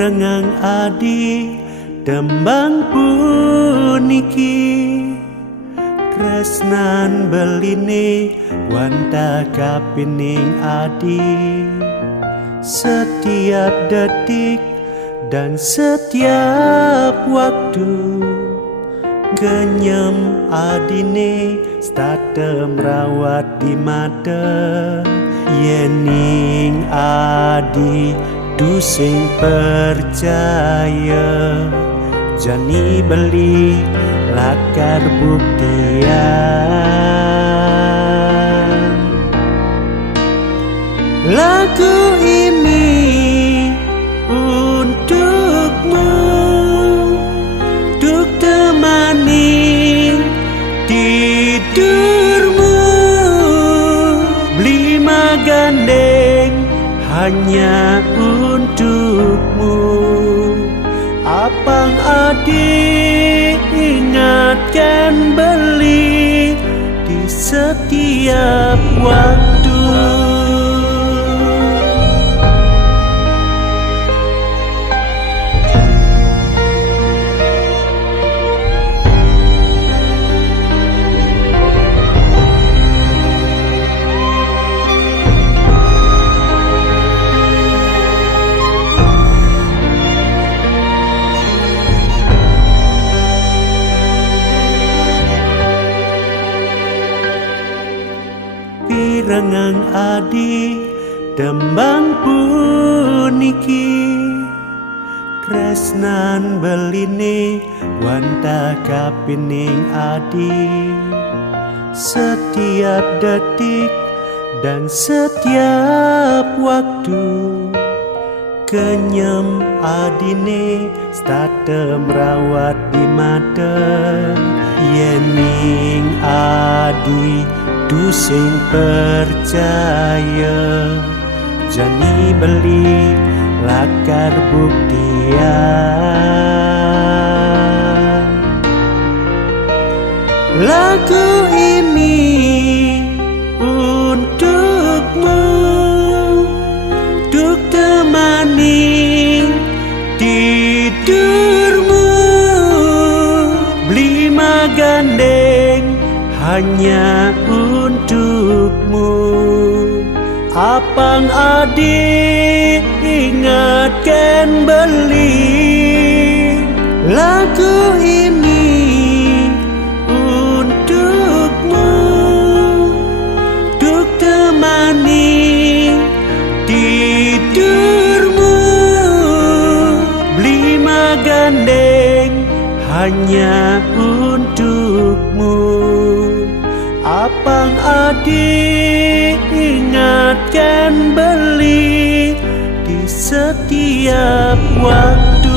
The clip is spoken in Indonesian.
Pirengang adi tembang puniki, tresnan beline wanta kapining adi. Setiap detik dan setiap waktu genyem adine starte merawat di mata. Yening adi dusing percaya, jani beli lakar buktian. Lagu ini untukmu, untuk temani tidurmu. Beli magandeng hanya untukmu. Apang adik ingatkan beli di setiap waktu. Pirengang adi tembang puniki, tresnan beline wanta kapining adi. Setiap detik dan setiap waktu kenyem adine starte merawat di mata. Yening adi dusing percaya, jani beli lakar buktian. Lagu ini untukmu, untuk temani tidurmu. Beli magandeng hanya untukmu. Apang adik ingatkan beli lagu ini untukmu, untuk temani tidurmu. Beli magandeng hanya untukmu. Apang adik ingatkan beli di setiap waktu.